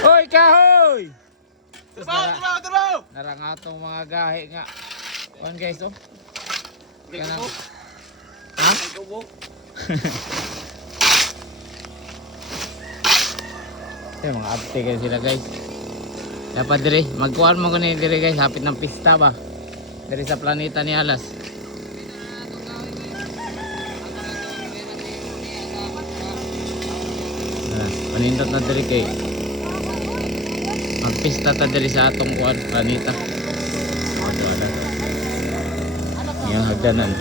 Hoy, kahoy! Trabaho! Narangatong mga gahe nga. Kuan guys, oh. Kanang... Ha? Ay, mga abte kayo sila guys. Dapat diri, magkuhan mo ko diri guys, hapit ng pista ba? Diri sa planeta ni Alas. Panindot na diri kay magpista ta diri sa atong kuan planeta. Wala. Yang hagdanan.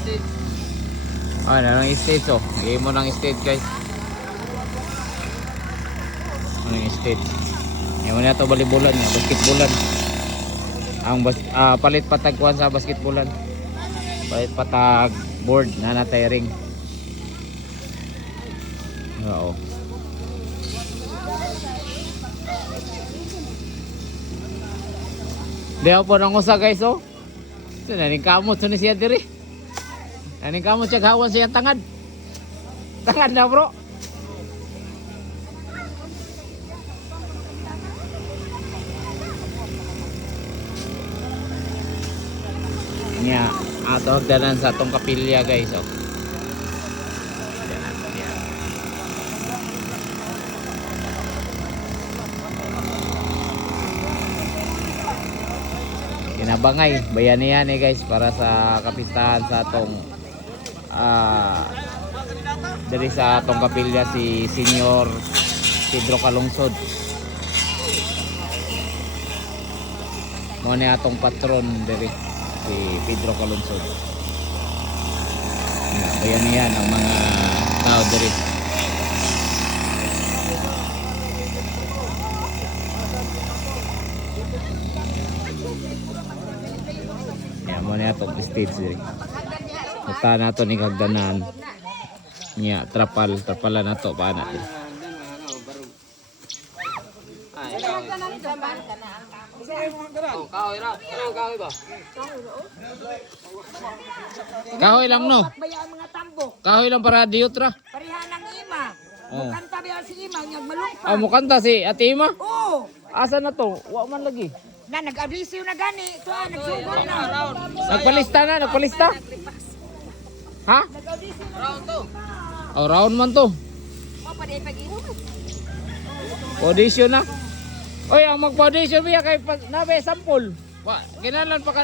Stage. Ah, narang stage oh. Game mo ng stage guys. Ano yung stage? Yan mo na ito balibulan nga, basketbulan. Ang palit patagkuhan sa basketbulan. Palit patag board na natay ring. Oo. Di ako po nang usa guys oh. Ito na rin kamot so ni siya diri. Naning kamot siya gawan siya tangad. Tangad na bro. Nya, ato hagdanan sa atong kapilya guys oh. Kinabangay, bayanihan eh guys para sa kapistahan sa atong dari sa atong kapilya si Senior Pedro Calungsod. Mo ni atong patron dari si Pedro Calungsod. Bayanihan ang mga tao dari. Yan mo ni atong stage dari. Punta na ito ni hagdanan niya trapalan na ito paano ito kahoy lang no kahoy lang para diutra Parihan ng ima. oh. Mukanta ba si ima niyag malungpa. Oh, mukanta si Ate Ima Oo. asa na to wa man lagi Na nag-abisiw na gani. Ito nagsugod na. nagpalista ha Round 2. oh round man to O pa di pag-inom. audition na oy ang mag-audition biya kay nabe sample ginalan pa ka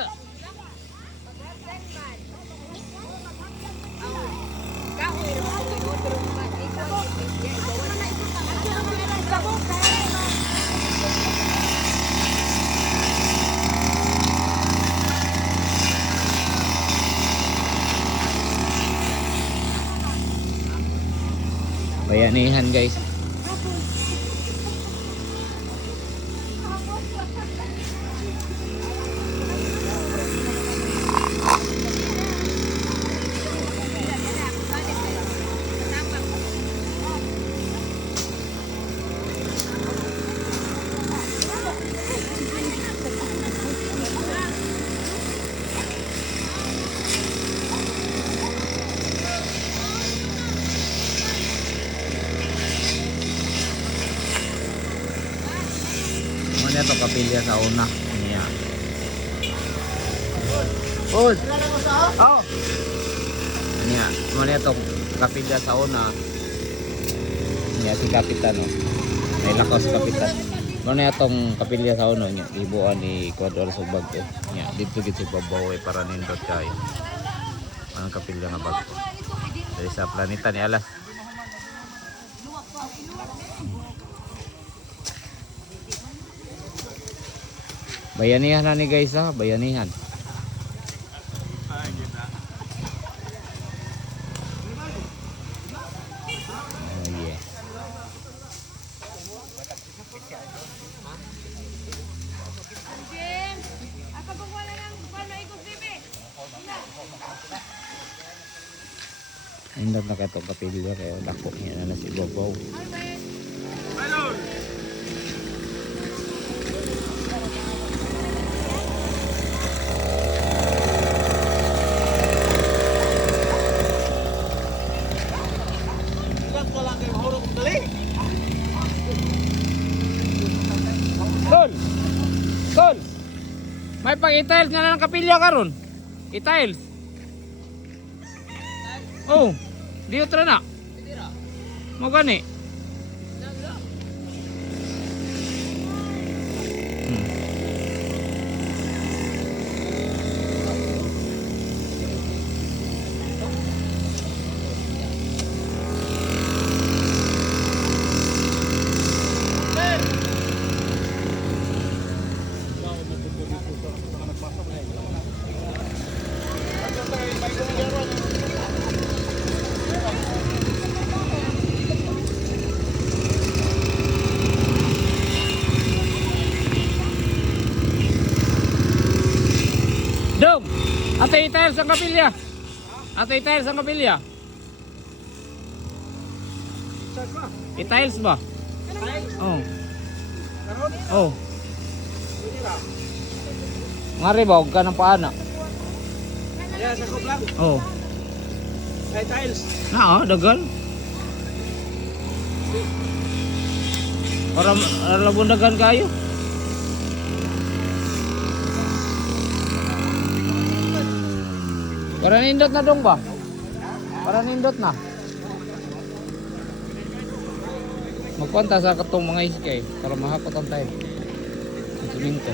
bayanihan guys. Ano ito kapilya sa una niya. Oh. Oh. Niya, ano ito kapilya sa una. Niya si kapitan oh. May lakaw si kapitan. Ano itong kapilya sa una niya, ibuan ni Cuadro Subag ko. Niya, dito gid si babaw para nindot kay. Ang kapilya nga bag. Dari sa planeta ni Alas. Bayanihan na ni guys ha, bayanihan. Oh yeah. Indot na ka itong kapilyo kaya dako niya na si Bobo. Tol! Tol! May pang-itiles nga na ng kapilya karon. Itiles. Oh, di utra na. Mo gani. Dong, ato itiles ang kapilya. Ato itiles ang kapilya. Itiles ba? Oh. Oh. Ngari ba, huwag ka ng paana. Ya, sakop lang. Oh. Ay, tiles. Na, dagal. Para labundagan kayo. Para nindot na dong ba? Para nindot na. Magpunta sa katong mga iskay para mahakot ang tayo. Ang suminto.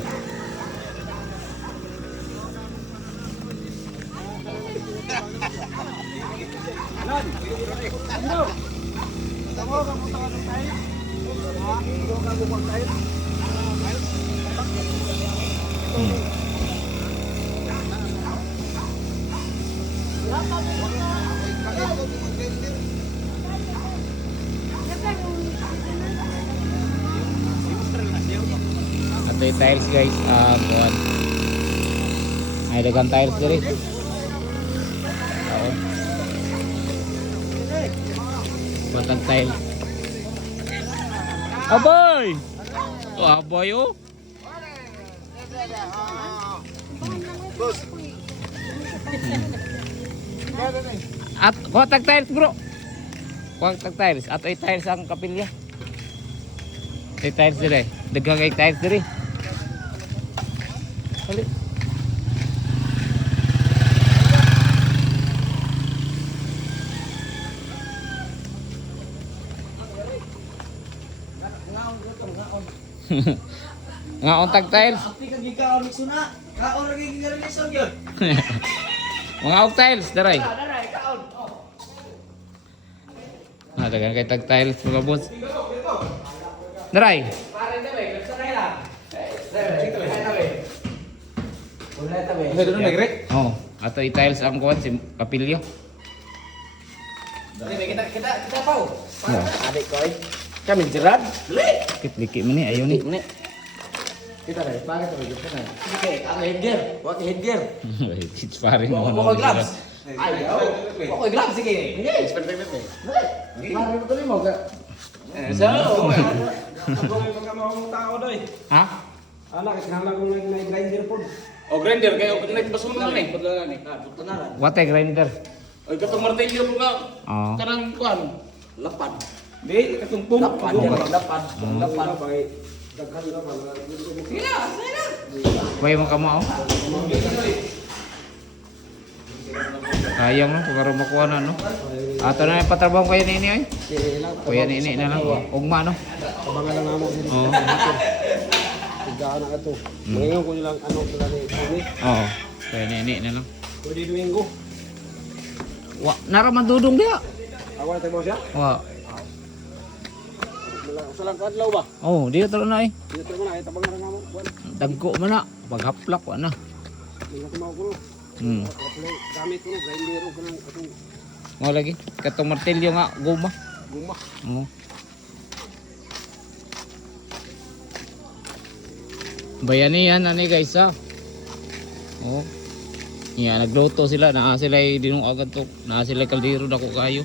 Ito yung tiles guys, buwan. Ay dagang tiles diri. Oo. Batang tiles. Aboy! Oh, aboy oh. At kuha tag tiles bro. Kuha tag tiles. Ato ay tiles ang kapilya. Ay tiles diri. Dagang kay tiles diri. Hali. Nga tag tiles. Ati ka gikaon suna. Kaon ra gigirelison gyud. Mga og tiles daray. Daray kaon. Dagan kay tag tiles mga boss. Daray. Pare na be, sa kaya. Wala ta be. May doon nag-rek. Oh, ato i-tiles ang kuwan si kapilyo. Kita pau. Yeah. Adik ko ay. Kami jerad. Liki man ni ayo ni. Kita na, bakit ito medyo na? Sige, ang headgear. Wag headgear. It's paring mo. Wag gloves. Ayaw. Wag gloves, sige. Sige, expert. Mari mo tuloy mo ka. So, Ako may pagkamahong tao doy. Ha? Anak, kinahanglan ko ng grinder po. o grinder kayo nagpasuno na ni. Pudlan ni. Tunaran. What a grinder. Oy katong martilyo ko nga. Oh. Kanang kuan. Lapad. Di, katumpong. Lapad. Daghan na ba? Sige na, sige na. Kuya mo kamo oh. Sayang no, pagkaro makuha na no. Ato na patrabaho kayo ni ini ay. Kuya ni ini na lang. Ugma no. Abangan lang namo din. Oo. Tigaan na ito. Ngayon ko nilang ano sila ni Tony. Oo. Kuya ni ini na lang. Pwede Domingo. Wa, naraman dudong dia. Awan tayo mo siya. Wa. Usa lang kadlaw ba? Oh, dia tara na eh. Dito mo na ay tabangan namo. Buwan. Dagko man na. Paghaplak wa na. Hindi ko mao ko. Hmm. Apply gamit ko grinder ko nang atong Mo lagi. Katong martilyo nga guma. guma. Oo. Bayani yan ani guys ha. Oh. Nya nagluto sila, naa sila dinung agad to. Naa sila kaldero dako kayo.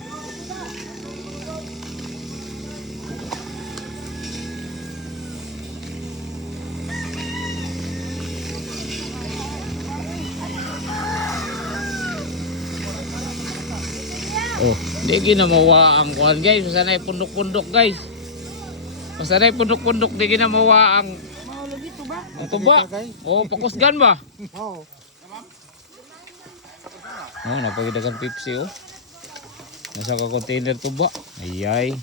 Oh, di ginamawa ang kuhan guys. Masanay pundok-pundok guys. Masanay pundok-pundok di ginamawa ang Mahulog ito ba? tuba. Oh, pakusgan ba? Oo. Oh, napagidagan Pepsi oh. Nasa ka container tuba. Ayay.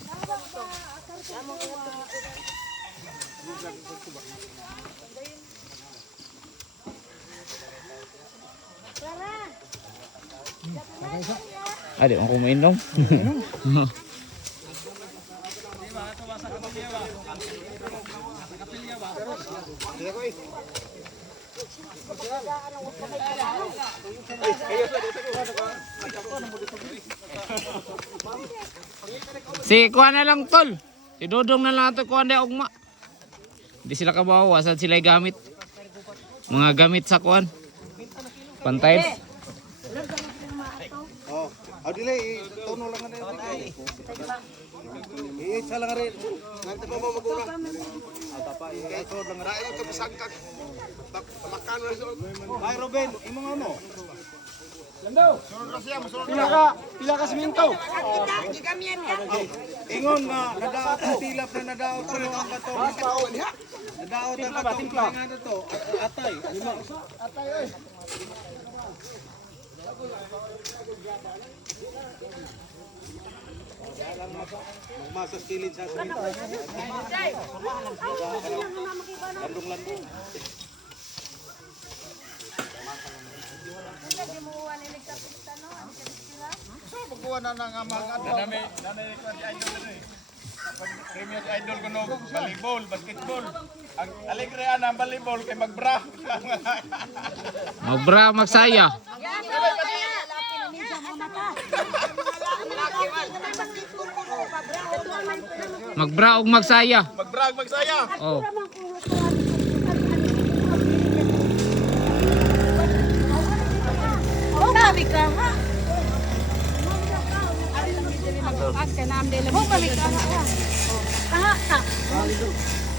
Adi, ako mainom. Si kuha na lang tol. Si Dodong na lang ito kuha na ugma. Hindi sila kabawa. Saan sila gamit? Mga gamit sa kuhan. Pantay. Oh, dili tono lang na yun. Isa lang rin. Nanti pa mo magulang. Tapa kay so lang ra ito pasangkak. Makan ra so. Ay Ruben, imo nga mo. Lando. Pila ka siminto. Ingon nga nadaot ang tilap na nadaot ko ang bato. Nadaot ang bato. Nga to. Atay, lima. Atay oy. Magmasas kilid sa siminto. Landong-landong. So, pagkuha na ng mga nanay ko di idol ni. Premier idol ko no, volleyball, basketball. Ang alegre ang volleyball kay magbra. Magbra, magsaya. Magbra ug magsaya. Magbra magsaya. Oh. Oh, sabi ka ha? Aska na am dele. Oh, balik ka ha. Aha, ta.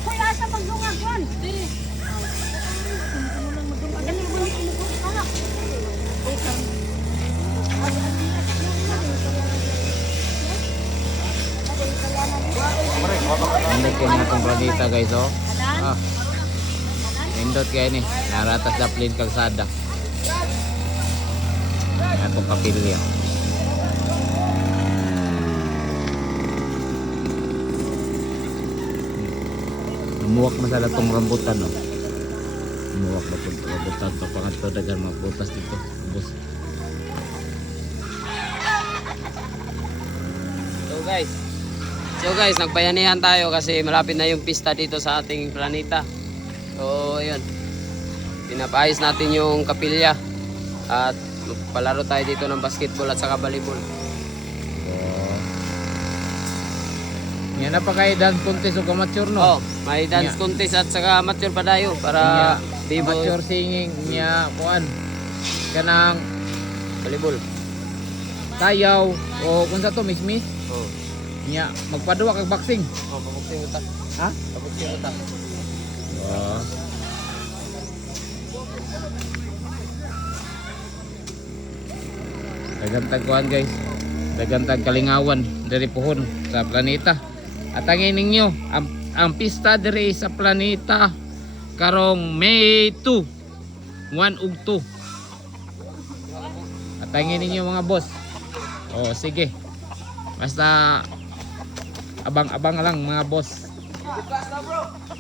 Hoy, asa magdungag yan? Dili. Dali mo ni mo. Aha. Indot kayo natong planeta guys oh. Ah. Indot kayo ni. Naratas na plane kalsada. Atong kapilya. Namuwak masala tong rambutan no. Namuwak na tong rambutan pa pangatlo dagan mga butas dito. Bus. So guys, nagbayanihan tayo kasi malapit na yung pista dito sa ating planeta. So ayun, pinapaayos natin yung kapilya at palaro tayo dito ng basketball at saka volleyball. Oh. Yan na pa kayo dance contest o amateur no? Oh, may dance Yeah. contest at saka amateur pa tayo para bibo Amateur singing niya kuan. Kanang volleyball. tayaw o kung sa to mismis Oh, niya magpaduwa kag boxing. oh pabuksing utak. Ha? Pabuksing utak. Oh. Dagantag kuan guys. Dagantag kalingawan dari pohon sa planeta. At ang ninyo ang pista diri sa planeta karong May 2 1 ug 2. At ang ninyo mga boss. Oh sige. Basta abang-abang lang mga boss.